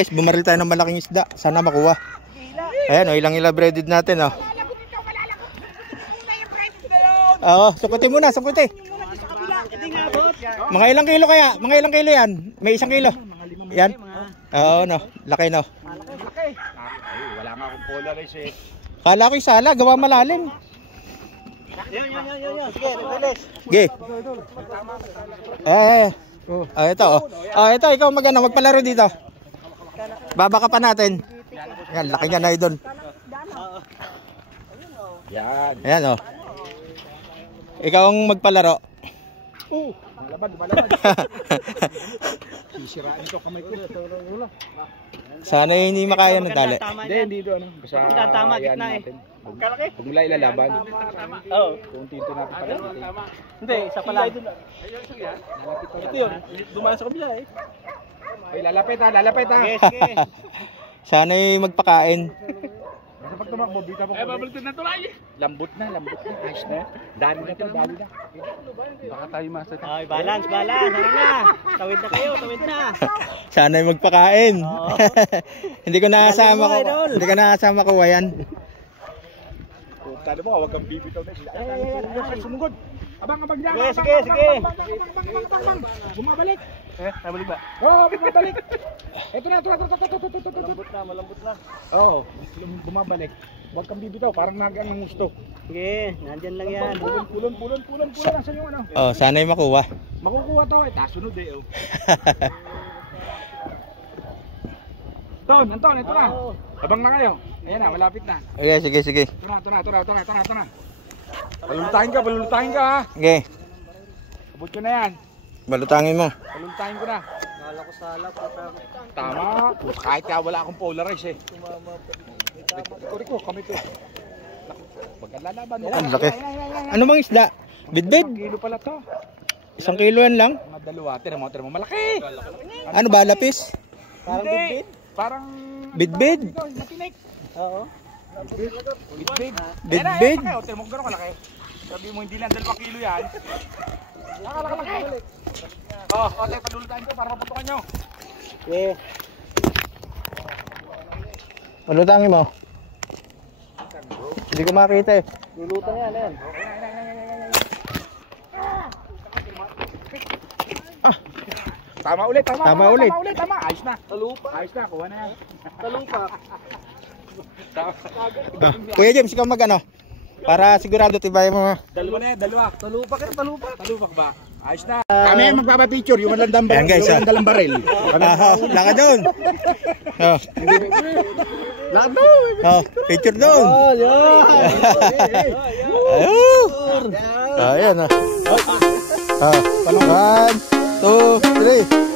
Guys, bumaril tayo ng malaking isda. Sana makuha. Ayan, ilang breaded natin, oh. Oo, sukutin muna, sukutin. Mga ilang kilo kaya? Mga ilang kilo yan? May 1 kilo. Yan. Oo, no. Laki, no. Wala nga akong polarize eh. Kala ko isala, gawa malalim. Sige, release. Sige. Ito, oh. Ito, ikaw magpalaro dito. Babaka pa natin. Yan, laki niya na idol. Yan. Ayan, oh. Ikaw ang magpalaro. Malaban. Sisirain ko kamay ko. Sana hindi makaya ng tali. Hindi dito ano. Basta tama gitna eh. Huwag mo lang ilalaban. Oo. Kunti ito natin pala. Hindi, isa pa lang. Ito yun. Dumaan sa kabila eh. Ay, lalapit ha. Sige. Sana magpakain. Basta pag tumakbo, bita po. Babalitin na tulay. Lambot na. Ayos na. Dali na. Baka tayo masa. Ay, balance. Ano na? Tawid na kayo, tawid na. Sana magpakain. Hindi ko nakasama ko yan. Talo mo, huwag kang bibitaw na sila. Ay, sumugod. Abang dyan. Sige. Abang. Bumabalik. Nabalik ba? Oo, bumabalik. Ito na. Malambot na. Oo, bumabalik. Huwag kang bibitaw, parang nagaan ng gusto. Sige, nandyan lang yan. Pulon. Nasaan yung ano? Oh, sana makuha. Makukuha to eh, tasunod eh. Anton, ito na. Abang na kayo. Ayan na, malapit na. Sige. Ito na. Balulutahin ka ha. Okay. Abot ko na yan. Balutangin mo. Balulutahin ko na. Kala ko salap. Tama. Kahit kaya wala akong polarize eh. Riko, kami to. Magkalalaban mo. Ang laki. Ano bang isda? Bidbid? 1 kilo pala to. 1 kilo yan lang? Mga dalawa. Tinan mo, malaki. Ano ba, lapis? Parang bidbid? Parang... Bidbid? Matinik. Oo. Bidbid. Bidbid? Tinan mo, gano'n kalaki. Sabi mo, hindi lang 2 kilo yan. Nakalaki. Tayo, palulutain ko para maputukan nyo. Sige. Balutangin mo. Hindi ko makita eh. Lulutang yan. Tama ulit. Ayos na. Talupa. Ayos na, kuha na yan. Talupa. Kuya James, ikaw para sigurado tibay mo. Dalawa. Talupa ka. Talupak ba? Ayos na. Kami ang magpapapicture, yung landang baril. Ayan, guys, yung landang baril. Laka doon. Picture doon. Ayan. 1, 2, 3.